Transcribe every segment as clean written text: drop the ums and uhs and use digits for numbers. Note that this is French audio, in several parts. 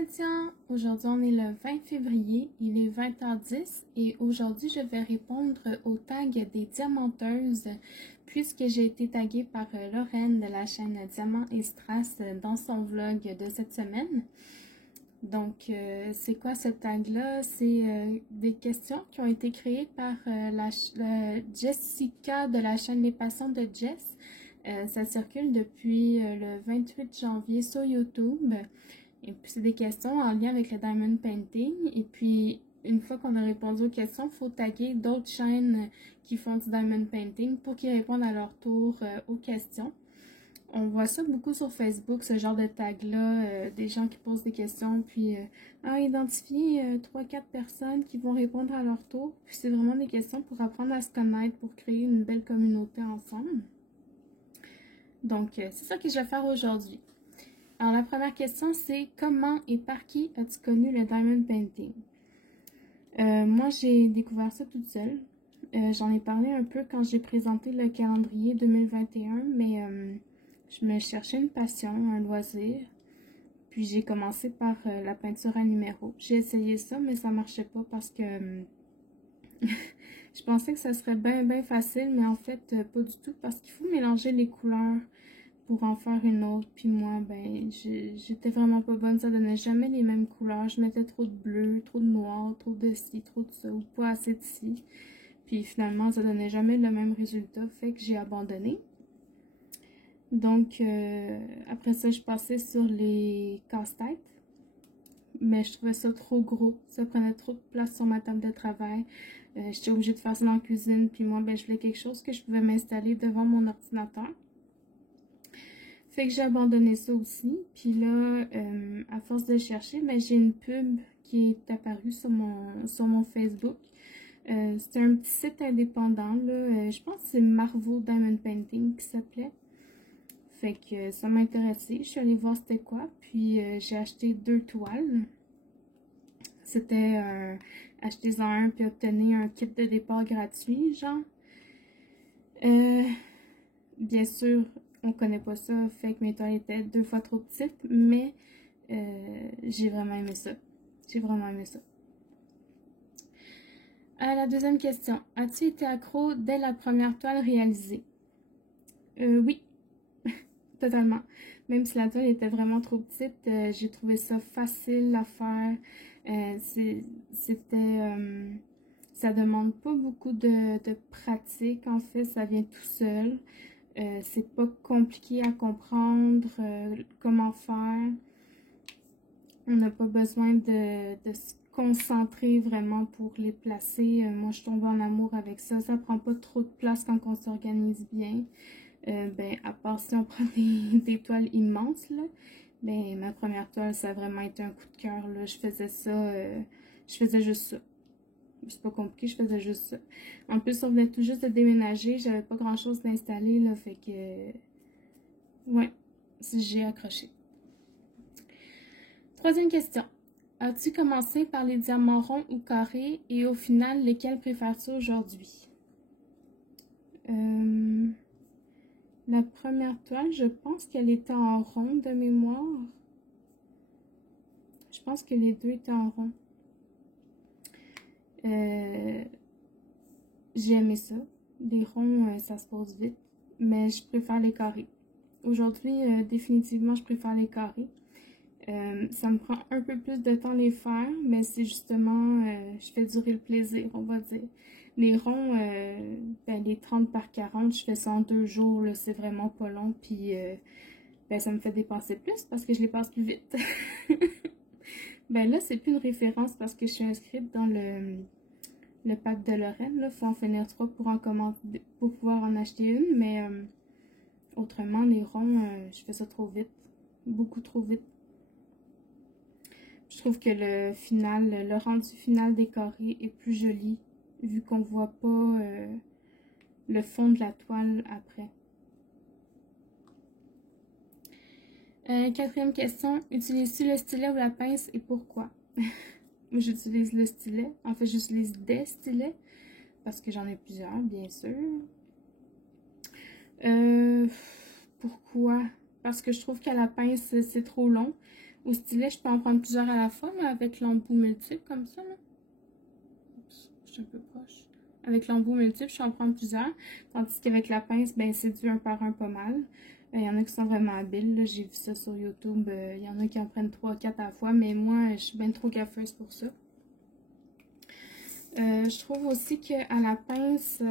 Cynthia, aujourd'hui on est le 20 février, il est 20h10 et aujourd'hui je vais répondre au tag des diamanteuses puisque j'ai été taguée par Lorraine de la chaîne Diamant et Strass dans son vlog de cette semaine. Donc c'est quoi ce tag-là? C'est des questions qui ont été créées par Jessica de la chaîne Les Passions de Jess. Ça circule depuis le 28 janvier sur YouTube. Et puis, c'est des questions en lien avec le Diamond Painting. Et puis, une fois qu'on a répondu aux questions, il faut taguer d'autres chaînes qui font du Diamond Painting pour qu'ils répondent à leur tour aux questions. On voit ça beaucoup sur Facebook, ce genre de tag-là, des gens qui posent des questions, puis identifier 3-4 personnes qui vont répondre à leur tour. Puis, c'est vraiment des questions pour apprendre à se connaître, pour créer une belle communauté ensemble. Donc, c'est ça que je vais faire aujourd'hui. Alors, la première question, c'est comment et par qui as-tu connu le Diamond Painting? Moi, j'ai découvert ça toute seule. J'en ai parlé un peu quand j'ai présenté le calendrier 2021, mais je me cherchais une passion, un loisir. Puis, j'ai commencé par la peinture à numéro. J'ai essayé ça, mais ça marchait pas parce que je pensais que ça serait bien facile, mais en fait, pas du tout parce qu'il faut mélanger les couleurs pour en faire une autre. Puis moi, ben, j'étais vraiment pas bonne. Ça donnait jamais les mêmes couleurs. Je mettais trop de bleu, trop de noir, trop de ci, trop de ça, ou pas assez de ci. Puis finalement, ça donnait jamais le même résultat. Fait que j'ai abandonné. Donc, après ça, je passais sur les casse-têtes. Mais je trouvais ça trop gros. Ça prenait trop de place sur ma table de travail. J'étais obligée de faire ça dans la cuisine. Puis moi, ben, je voulais quelque chose que je pouvais m'installer devant mon ordinateur. Fait que j'ai abandonné ça aussi. Puis là, à force de chercher, ben, j'ai une pub qui est apparue sur mon Facebook. C'est un petit site indépendant, là. Je pense que c'est Marvo Diamond Painting qui s'appelait. Fait que ça m'a intéressée. Je suis allée voir c'était quoi. Puis j'ai acheté 2 toiles. C'était achetez-en un puis obtenez un kit de départ gratuit, genre. Bien sûr, on connaît pas ça, fait que mes toiles étaient 2 fois trop petites, mais j'ai vraiment aimé ça. J'ai vraiment aimé ça. La deuxième question. As-tu été accro dès la première toile réalisée? Oui, totalement. Même si la toile était vraiment trop petite, j'ai trouvé ça facile à faire. Ça demande pas beaucoup de pratique, en fait, ça vient tout seul. C'est pas compliqué à comprendre comment faire. On n'a pas besoin de se concentrer vraiment pour les placer. Moi, je tombe en amour avec ça. Ça prend pas trop de place quand on s'organise bien. Ben, à part si on prend des toiles immenses, là. Ben, ma première toile, ça a vraiment été un coup de cœur, là. Je faisais ça, je faisais juste ça. C'est pas compliqué, je faisais juste ça. En plus, on venait tout juste de déménager, j'avais pas grand chose d'installer, là, fait que... Ouais, j'ai accroché. Troisième question. As-tu commencé par les diamants ronds ou carrés et au final, lesquels préfères-tu aujourd'hui? La première toile, je pense qu'elle était en rond de mémoire. Je pense que les deux étaient en rond. J'ai aimé ça. Les ronds, ça se pose vite. Mais je préfère les carrés. Aujourd'hui, définitivement, je préfère les carrés. Ça me prend un peu plus de temps les faire, mais c'est justement, je fais durer le plaisir, on va dire. Les ronds, ben, les 30 par 40, je fais ça en 2 jours, c'est vraiment pas long, puis ben, ça me fait dépenser plus parce que je les passe plus vite. Ben là, c'est plus une référence parce que je suis inscrite dans le pack de Lorraine. Il faut en finir 3 pour pouvoir en acheter une, mais autrement, les ronds, je fais ça trop vite, beaucoup trop vite. Je trouve que le rendu final des carrés est plus joli, vu qu'on voit pas le fond de la toile après. Quatrième question, utilises-tu le stylet ou la pince et pourquoi? Moi, j'utilise le stylet. En fait, j'utilise des stylets, parce que j'en ai plusieurs, bien sûr. Pourquoi? Parce que je trouve qu'à la pince, c'est trop long. Au stylet, je peux en prendre plusieurs à la fois, mais avec l'embout multiple, comme ça, là. Oups, je suis un peu proche. Avec l'embout multiple, je peux en prendre plusieurs. Tandis qu'avec la pince, ben c'est du un par un pas mal. Il y en a qui sont vraiment habiles, j'ai vu ça sur YouTube. Il y en a qui en prennent 3 4 à la fois, mais moi, je suis bien trop gaffeuse pour ça. Je trouve aussi qu'à la pince, tu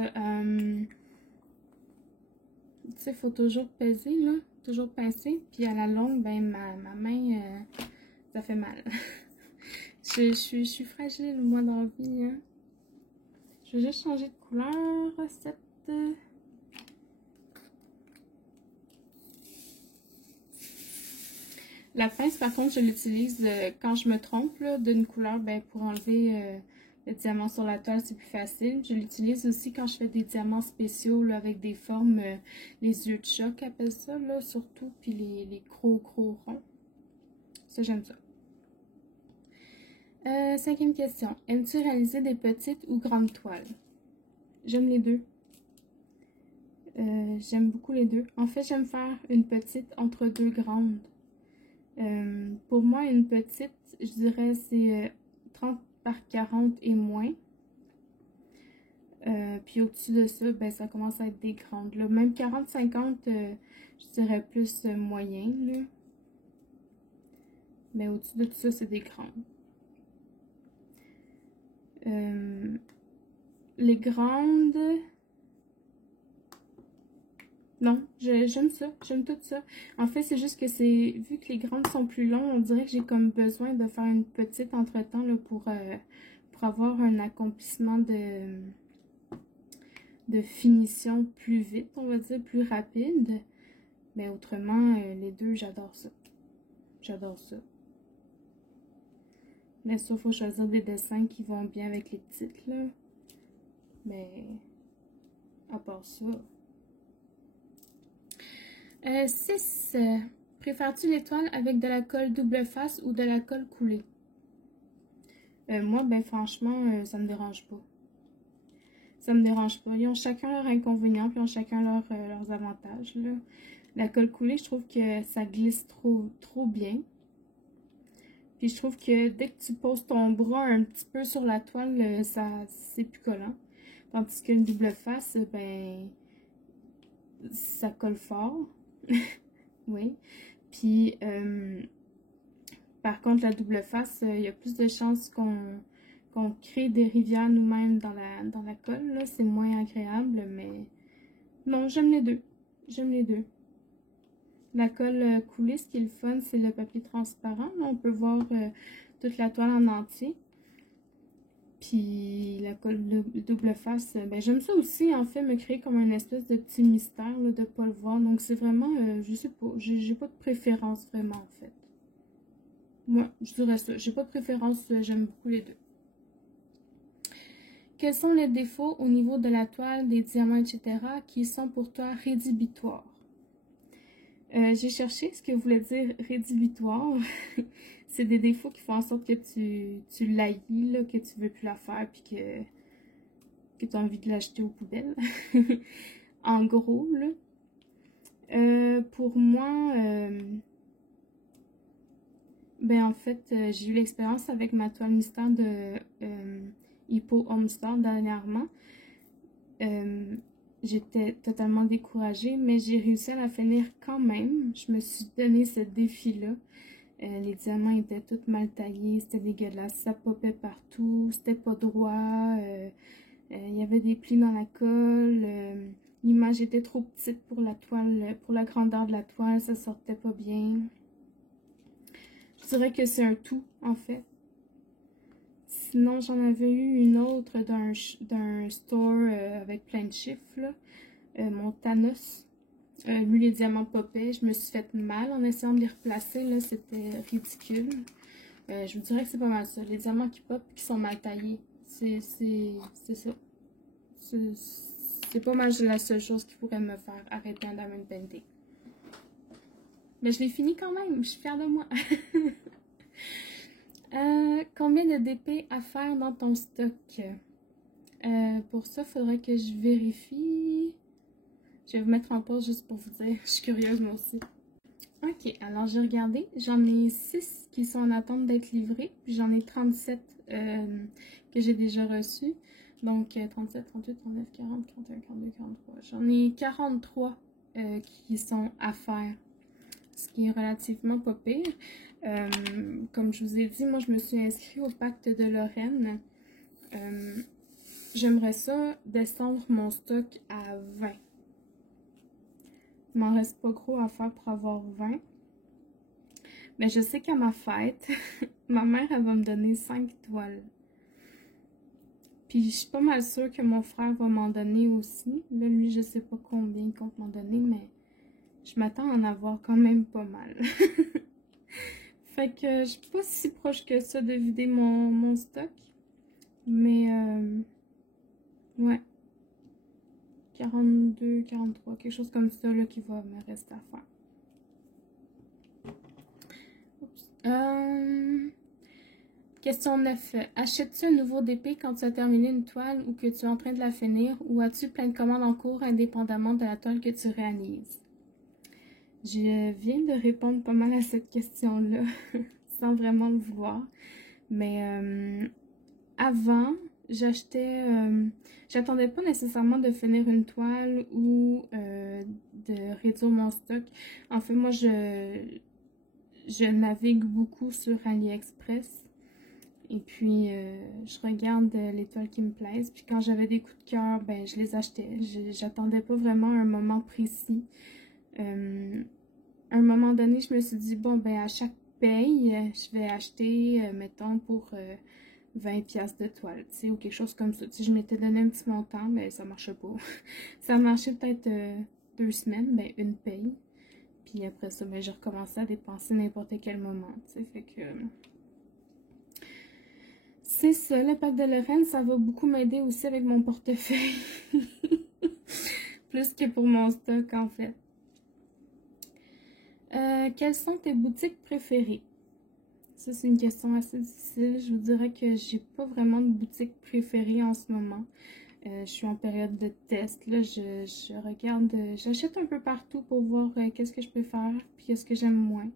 sais, il faut toujours peser, là. Toujours pincer. Puis à la longue, ben ma main, ça fait mal. je suis fragile, moi, dans la vie, hein. Je vais juste changer de couleur, cette... La pince, par contre, je l'utilise quand je me trompe d'une couleur, ben, pour enlever le diamant sur la toile, c'est plus facile. Je l'utilise aussi quand je fais des diamants spéciaux là, avec des formes, les yeux de choc, appelle ça, là, surtout, puis les crocs ronds. Ça, j'aime ça. Cinquième question. Aimes-tu réaliser des petites ou grandes toiles? J'aime les deux. J'aime beaucoup les deux. En fait, j'aime faire une petite entre deux grandes. Pour moi, une petite, je dirais, c'est 30 par 40 et moins. Puis au-dessus de ça, ben, ça commence à être des grandes. Là. Même 40-50, je dirais plus moyen. Là. Mais au-dessus de tout ça, c'est des grandes. Les grandes... Non, j'aime ça, j'aime tout ça. En fait, c'est juste que c'est, vu que les grandes sont plus longues, on dirait que j'ai comme besoin de faire une petite entre-temps là, pour avoir un accomplissement de finition plus vite, on va dire, plus rapide. Mais autrement, les deux, j'adore ça. J'adore ça. Bien sûr, il faut choisir des dessins qui vont bien avec les petites, là. Mais, à part ça... 6. Préfères-tu l'étoile avec de la colle double face ou de la colle coulée? Moi, ben franchement, ça me dérange pas. Ça me dérange pas. Ils ont chacun leurs inconvénients, puis ils ont chacun leurs avantages, là. La colle coulée, je trouve que ça glisse trop bien. Puis je trouve que dès que tu poses ton bras un petit peu sur la toile, c'est plus collant. Tandis qu'une double face, ben, ça colle fort. Oui. Puis, par contre, la double face, il y a plus de chances qu'on crée des rivières nous-mêmes dans la colle. Là, c'est moins agréable, mais non, j'aime les deux. J'aime les deux. La colle coulée, ce qui est le fun, c'est le papier transparent. Là, on peut voir toute la toile en entier. Puis la colle double face, ben j'aime ça aussi, en fait, me créer comme un espèce de petit mystère là, de pas le voir. Donc c'est vraiment, je sais pas, j'ai pas de préférence vraiment en fait. Moi, je dirais ça, j'ai pas de préférence, j'aime beaucoup les deux. Quels sont les défauts au niveau de la toile, des diamants, etc. qui sont pour toi rédhibitoires? J'ai cherché ce que voulait dire rédhibitoire. C'est des défauts qui font en sorte que tu l'haïs, là, que tu veux plus la faire, puis que tu as envie de l'acheter aux poubelles. En gros, là. Pour moi, ben en fait, j'ai eu l'expérience avec ma toile mystère de Hippo Home Store dernièrement. J'étais totalement découragée, mais j'ai réussi à la finir quand même. Je me suis donné ce défi-là. Les diamants étaient tous mal taillés, c'était dégueulasse, ça popait partout, c'était pas droit, il y avait des plis dans la colle, l'image était trop petite pour la toile, pour la grandeur de la toile, ça sortait pas bien. Je dirais que c'est un tout, en fait. Sinon, j'en avais eu une autre d'un store avec plein de chiffres, là. Mon Thanos. Lui, les diamants popaient. Je me suis fait mal en essayant de les replacer, là. C'était ridicule. Je vous dirais que c'est pas mal ça. Les diamants qui popent qui sont mal taillés. C'est ça. C'est pas mal la seule chose qui pourrait me faire arrêter un diamond painting. Mais je l'ai fini quand même. Je suis fière de moi. Combien de DP à faire dans ton stock? Pour ça, il faudrait que je vérifie. Je vais vous mettre en pause juste pour vous dire. Je suis curieuse moi aussi. Ok, alors j'ai regardé. J'en ai 6 qui sont en attente d'être livrés. Puis j'en ai 37 que j'ai déjà reçus. Donc 37, 38, 39, 40, 41, 42, 43. J'en ai 43 qui sont à faire. Ce qui est relativement pas pire. Comme je vous ai dit, moi je me suis inscrite au pacte de Lorraine. J'aimerais ça descendre mon stock à 20. Il m'en reste pas gros à faire pour avoir 20. Mais je sais qu'à ma fête, ma mère elle va me donner 5 toiles. Puis je suis pas mal sûre que mon frère va m'en donner aussi. Là, lui, je sais pas combien il compte m'en donner, mais je m'attends à en avoir quand même pas mal. Fait que je suis pas si proche que ça de vider mon stock. Mais ouais. 42, 43, quelque chose comme ça là, qui va me rester à faire. Question 9. Achètes-tu un nouveau DP quand tu as terminé une toile ou que tu es en train de la finir, ou as-tu plein de commandes en cours indépendamment de la toile que tu réalises? Je viens de répondre pas mal à cette question-là sans vraiment le vouloir. Mais avant, j'attendais pas nécessairement de finir une toile ou de réduire mon stock. En fait, moi, je navigue beaucoup sur AliExpress. Et puis, je regarde les toiles qui me plaisent. Puis quand j'avais des coups de cœur, ben, je les achetais. J'attendais pas vraiment un moment précis. À un moment donné, je me suis dit, bon, ben, à chaque paye, je vais acheter, mettons, pour 20 pièces de toile, tu sais, ou quelque chose comme ça. Tu sais, je m'étais donné un petit montant, mais ça marchait pas. Ça marchait peut-être 2 semaines, ben, une paye. Puis après ça, ben, j'ai recommencé à dépenser n'importe quel moment, tu sais, fait que... C'est ça, le pack de Lorraine, ça va beaucoup m'aider aussi avec mon portefeuille. Plus que pour mon stock, en fait. Quelles sont tes boutiques préférées? Ça, c'est une question assez difficile. Je vous dirais que j'ai pas vraiment de boutique préférée en ce moment. Je suis en période de test. Là, je regarde, j'achète un peu partout pour voir qu'est-ce que je peux faire, puis qu'est-ce que j'aime moins.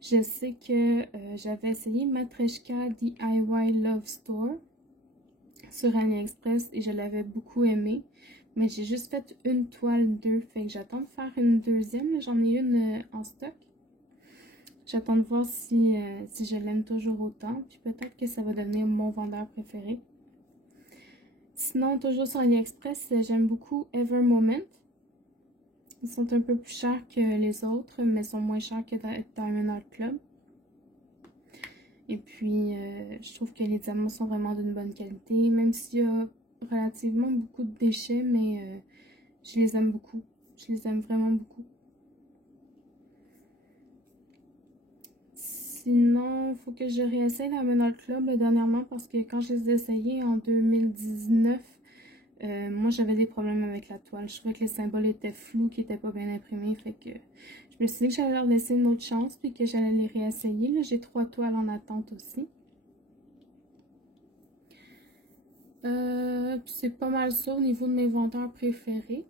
Je sais que j'avais essayé Matreshka DIY Love Store sur AliExpress et je l'avais beaucoup aimé. Mais j'ai juste fait une toile 2, fait que j'attends de faire une deuxième. J'en ai une en stock. J'attends de voir si je l'aime toujours autant. Puis peut-être que ça va devenir mon vendeur préféré. Sinon, toujours sur AliExpress, j'aime beaucoup Ever Moment. Ils sont un peu plus chers que les autres, mais sont moins chers que Diamond Art Club. Et puis, je trouve que les diamants sont vraiment d'une bonne qualité, même s'il y a relativement beaucoup de déchets, mais je les aime beaucoup. Je les aime vraiment beaucoup. Sinon, il faut que je réessaye Diamond Art Club dernièrement parce que quand je les ai essayés en 2019, moi j'avais des problèmes avec la toile. Je trouvais que les symboles étaient flous, qu'ils n'étaient pas bien imprimés. Fait que je me suis dit que j'allais leur laisser une autre chance puis que j'allais les réessayer. Là, j'ai 3 toiles en attente aussi. C'est pas mal ça au niveau de mes vendeurs préférés.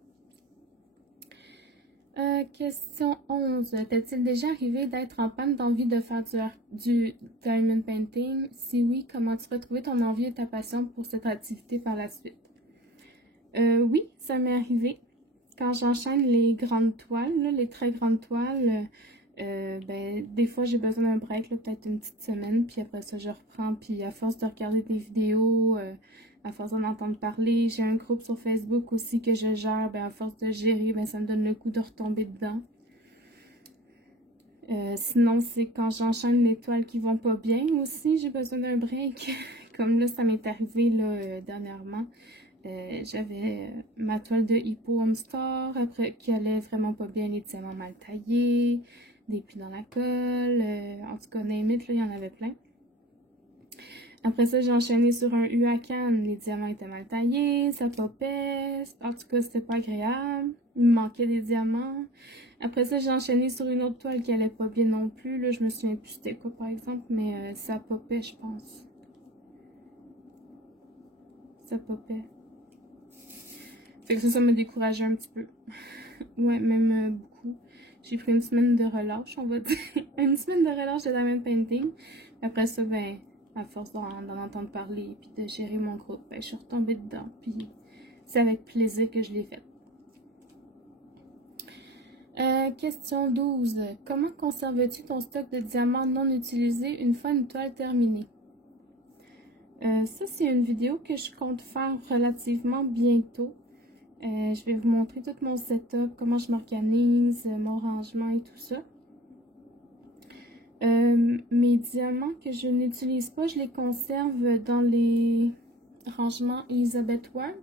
Question 11. T'est-il déjà arrivé d'être en panne d'envie de faire du diamond painting? Si oui, comment tu as trouvé ton envie et ta passion pour cette activité par la suite? Oui, ça m'est arrivé. Quand j'enchaîne les grandes toiles, là, les très grandes toiles, ben, des fois j'ai besoin d'un break, peut-être une petite semaine, puis après ça je reprends, puis à force de regarder des vidéos, à force d'en entendre parler, j'ai un groupe sur Facebook aussi que je gère, ben, à force de gérer, ben, ça me donne le coup de retomber dedans. Sinon, c'est quand j'enchaîne les toiles qui vont pas bien aussi, j'ai besoin d'un break. Comme là, ça m'est arrivé là, dernièrement. J'avais ma toile de Hippo Home Store, après qui allait vraiment pas bien, les diamants mal taillés, des plis dans la colle, en tout cas, name it, là, il y en avait plein. Après ça, j'ai enchaîné sur un U à canne, les diamants étaient mal taillés, ça popait, en tout cas, c'était pas agréable, il me manquait des diamants. Après ça, j'ai enchaîné sur une autre toile qui allait pas bien non plus, là, je me souviens plus c'était quoi par exemple, mais ça popait, je pense. Ça popait. Fait que ça m'a découragé un petit peu. Ouais, même beaucoup. j'ai pris une semaine de relâche, on va dire. Une semaine de relâche de diamond painting. Après ça, ben, à force d'en entendre parler puis de gérer mon groupe, ben, je suis retombée dedans. Puis c'est avec plaisir que je l'ai fait. Question 12. Comment conserves-tu ton stock de diamants non utilisés une fois une toile terminée? Ça, c'est une vidéo que je compte faire relativement bientôt. Je vais vous montrer tout mon setup, comment je m'organise, mon rangement et tout ça. Mes diamants que je n'utilise pas, je les conserve dans les rangements Elizabeth Ward.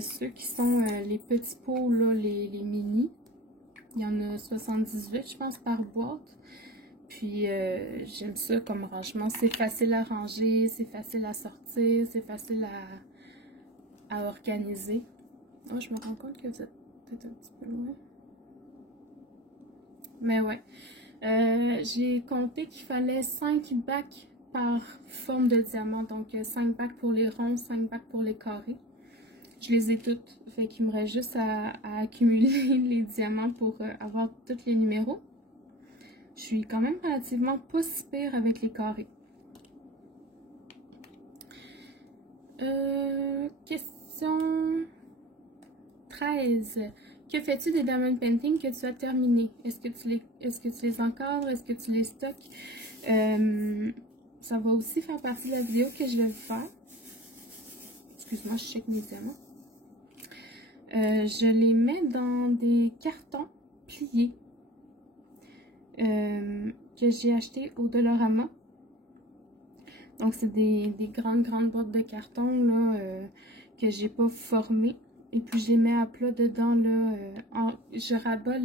Ceux qui sont les petits pots, là, les mini. Il y en a 78, je pense, par boîte. Puis, j'aime ça comme rangement. C'est facile à ranger, c'est facile à sortir, c'est facile à organiser. Oh, je me rends compte que vous êtes peut-être un petit peu loin. Mais ouais. J'ai compté qu'il fallait 5 bacs par forme de diamant. Donc, 5 bacs pour les ronds, 5 bacs pour les carrés. Je les ai toutes. Fait qu'il me reste juste à accumuler les diamants pour avoir tous les numéros. Je suis quand même relativement pas si pire avec les carrés. Question 13. Que fais-tu des diamond paintings que tu as terminés? Est-ce que tu les encadres? Est-ce que tu les stocks? Ça va aussi faire partie de la vidéo que je vais vous faire. Excuse-moi, je check mes diamants. Je les mets dans des cartons pliés que j'ai acheté au Dollarama. Donc, c'est des grandes boîtes de carton là, que j'ai pas formées. Et puis, je les mets à plat dedans. Là, je rabats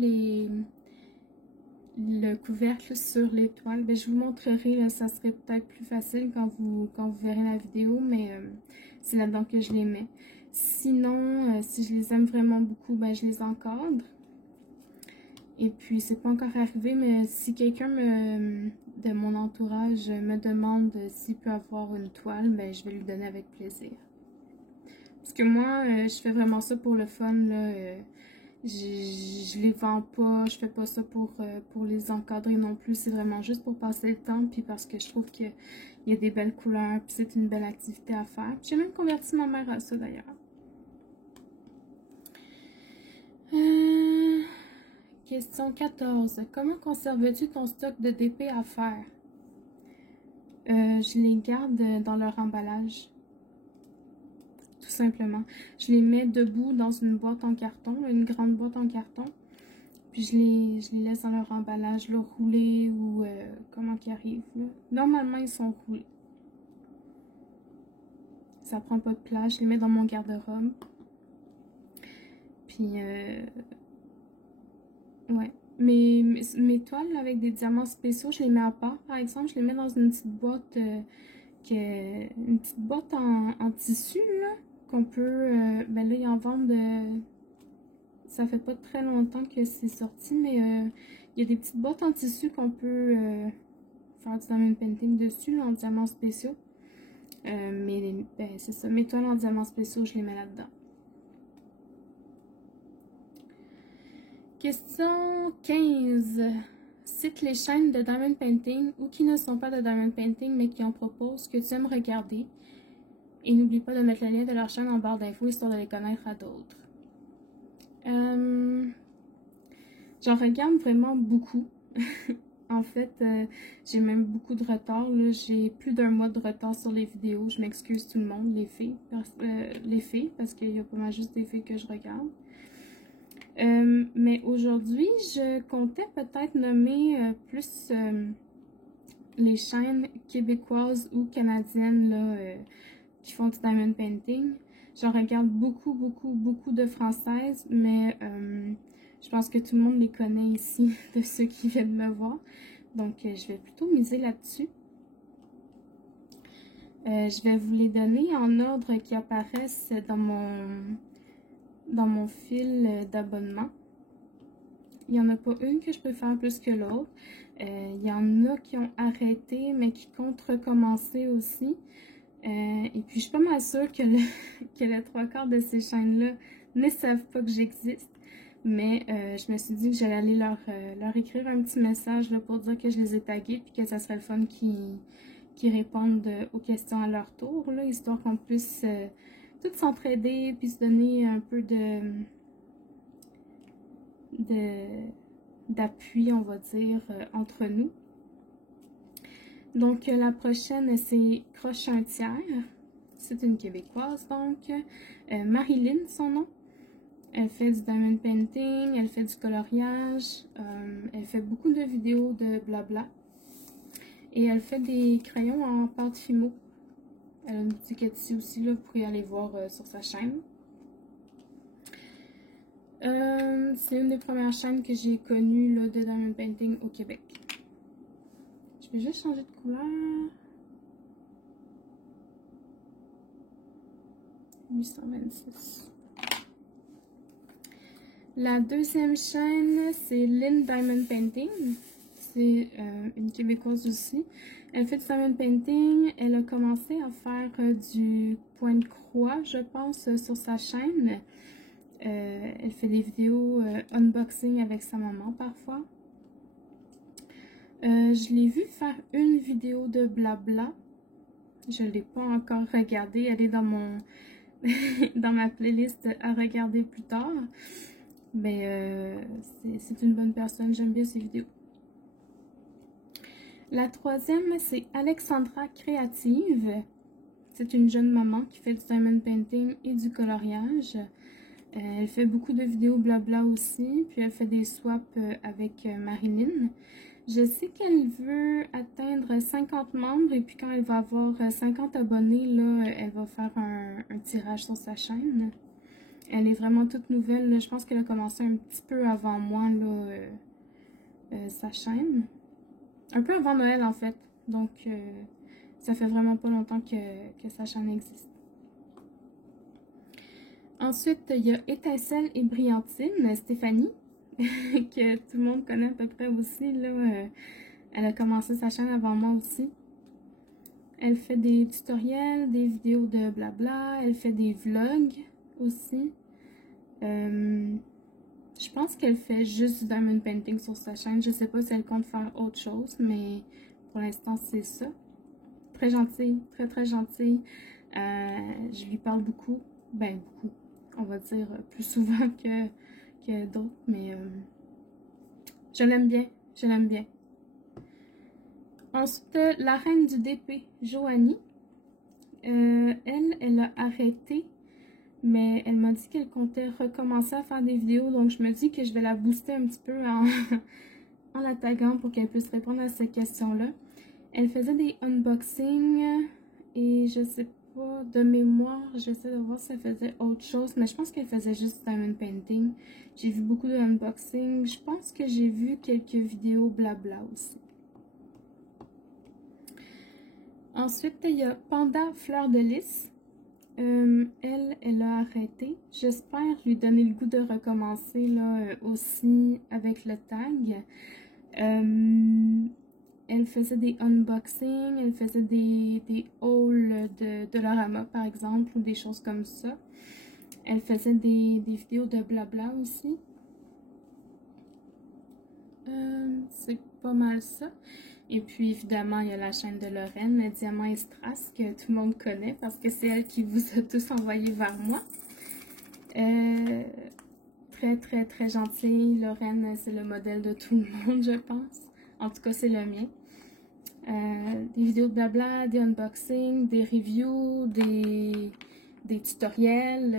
le couvercle sur les toiles. Ben, je vous montrerai, là, ça serait peut-être plus facile quand vous verrez la vidéo, mais c'est là-dedans que je les mets. Sinon, si je les aime vraiment beaucoup, ben, je les encadre. Et puis, c'est pas encore arrivé, mais si quelqu'un de mon entourage me demande s'il peut avoir une toile, ben, je vais lui donner avec plaisir. Parce que moi, je fais vraiment ça pour le fun, là. Je les vends pas, je fais pas ça pour les encadrer non plus. C'est vraiment juste pour passer le temps, puis parce que je trouve qu'il y a des belles couleurs, puis c'est une belle activité à faire. J'ai même converti ma mère à ça, d'ailleurs. Question 14. Comment conserves-tu ton stock de DP à faire? Je les garde dans leur emballage. Tout simplement. Je les mets debout dans une boîte en carton, une grande boîte en carton. Puis je les laisse dans leur emballage, là, roulés ou comment qu'ils arrivent. Là. Normalement, ils sont roulés. Ça prend pas de place. Je les mets dans mon garde-robe. Puis, ouais. Mes toiles avec des diamants spéciaux, je les mets à part. Par exemple, je les mets dans une petite boîte, une petite boîte en tissu, là, qu'on peut, ben là, ils en vendent, ça fait pas très longtemps que c'est sorti, mais il y a des petites boîtes en tissu qu'on peut faire du diamond painting dessus, là, en diamants spéciaux. Mais ben, c'est ça, mes toiles en diamants spéciaux, je les mets là-dedans. Question 15. Cite les chaînes de diamond painting ou qui ne sont pas de diamond painting mais qui en proposent que tu aimes regarder. Et n'oublie pas de mettre le lien de leur chaîne en barre d'infos histoire de les connaître à d'autres. J'en regarde vraiment beaucoup. En fait, j'ai même beaucoup de retard. J'ai plus d'1 mois de retard sur les vidéos. Je m'excuse tout le monde, les filles, parce qu'il y a pas mal juste des filles que je regarde. Mais aujourd'hui, je comptais peut-être nommer plus les chaînes québécoises ou canadiennes là, qui font du diamond painting. J'en regarde beaucoup de françaises, mais je pense que tout le monde les connaît ici, de ceux qui viennent me voir. Donc, je vais plutôt miser là-dessus. Je vais vous les donner en ordre qui apparaissent dans mon fil d'abonnement. Il n'y en a pas une que je préfère plus que l'autre. Il y en a qui ont arrêté, mais qui comptent recommencer aussi. Et puis, je suis pas mal sûre que le 3/4 de ces chaînes-là ne savent pas que j'existe. Mais je me suis dit que j'allais aller leur écrire un petit message là, pour dire que je les ai tagués puis que ça serait le fun qu'ils répondent aux questions à leur tour, là, histoire qu'on puisse toutes s'entraider puis se donner un peu d'appui, on va dire, entre nous. Donc, la prochaine, c'est Croche un tiers. C'est une Québécoise, donc. Marilyn, son nom. Elle fait du diamond painting, elle fait du coloriage, elle fait beaucoup de vidéos de blabla. Et elle fait des crayons en pâte Fimo. Elle a une boutique Etsy aussi, là, vous pourrez aller voir sur sa chaîne. C'est une des premières chaînes que j'ai connues là, de diamond painting au Québec. Je vais juste changer de couleur. 826. La deuxième chaîne, c'est Lynn Diamond Painting. C'est une Québécoise aussi. Elle fait du diamond painting. Elle a commencé à faire du point de croix, je pense, sur sa chaîne. Elle fait des vidéos unboxing avec sa maman parfois. Je l'ai vue faire une vidéo de blabla. Je ne l'ai pas encore regardée. Elle est dans dans ma playlist à regarder plus tard. Mais c'est une bonne personne. J'aime bien ses vidéos. La troisième, c'est Alexandra Créative. C'est une jeune maman qui fait du diamond painting et du coloriage. Elle fait beaucoup de vidéos blabla aussi, puis elle fait des swaps avec Marilyn. Je sais qu'elle veut atteindre 50 membres et puis quand elle va avoir 50 abonnés, là, elle va faire un tirage sur sa chaîne. Elle est vraiment toute nouvelle, là. Je pense qu'elle a commencé un petit peu avant moi, là, sa chaîne. Un peu avant Noël en fait, donc ça fait vraiment pas longtemps que sa chaîne existe. Ensuite, il y a Étincelle et Brillantine, Stéphanie, que tout le monde connaît à peu près aussi. Là, elle a commencé sa chaîne avant moi aussi. Elle fait des tutoriels, des vidéos de blabla, elle fait des vlogs aussi. Je pense qu'elle fait juste du diamond painting sur sa chaîne. Je sais pas si elle compte faire autre chose, mais pour l'instant, c'est ça. Très gentille, très très gentille. Je lui parle beaucoup. Ben, beaucoup. On va dire plus souvent que d'autres, mais je l'aime bien. Je l'aime bien. Ensuite, la reine du DP, Joanie. Elle a arrêté. Mais elle m'a dit qu'elle comptait recommencer à faire des vidéos, donc je me dis que je vais la booster un petit peu en la taguant pour qu'elle puisse répondre à ces questions-là. Elle faisait des unboxings et je sais pas, de mémoire, j'essaie de voir si elle faisait autre chose, mais je pense qu'elle faisait juste diamond painting. J'ai vu beaucoup de unboxing, je pense que j'ai vu quelques vidéos blabla aussi. Ensuite, il y a Panda Fleur de Lys. Elle a arrêté. J'espère lui donner le goût de recommencer là, aussi avec le tag. Elle faisait des unboxings, elle faisait des hauls de Dollarama par exemple, ou des choses comme ça. Elle faisait des vidéos de blabla aussi. C'est pas mal ça. Et puis évidemment, il y a la chaîne de Lorraine, Diamant et Strass, que tout le monde connaît parce que c'est elle qui vous a tous envoyé vers moi. Très très très gentille. Lorraine, c'est le modèle de tout le monde, je pense. En tout cas, c'est le mien. Des vidéos de blabla, des unboxings, des reviews, des tutoriels,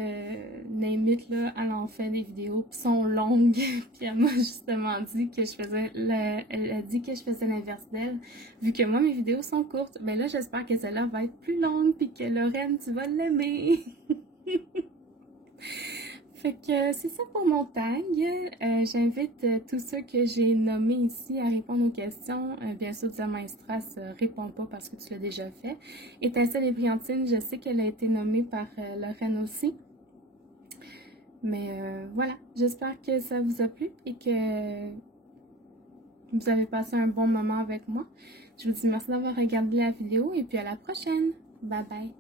name it, là, elle en fait des vidéos qui sont longues. Puis elle m'a justement dit que je faisais elle a dit que je faisais l'inverse d'elle. Vu que moi mes vidéos sont courtes, ben là j'espère que celle-là va être plus longue puis que Lorraine, tu vas l'aimer. Fait que c'est ça pour mon tag. J'invite tous ceux que j'ai nommés ici à répondre aux questions. Bien sûr, Diamant et Strass, réponds pas parce que tu l'as déjà fait. Étincelle et Brillantine, je sais qu'elle a été nommée par Lorraine aussi. Mais voilà, j'espère que ça vous a plu et que vous avez passé un bon moment avec moi. Je vous dis merci d'avoir regardé la vidéo et puis à la prochaine. Bye bye!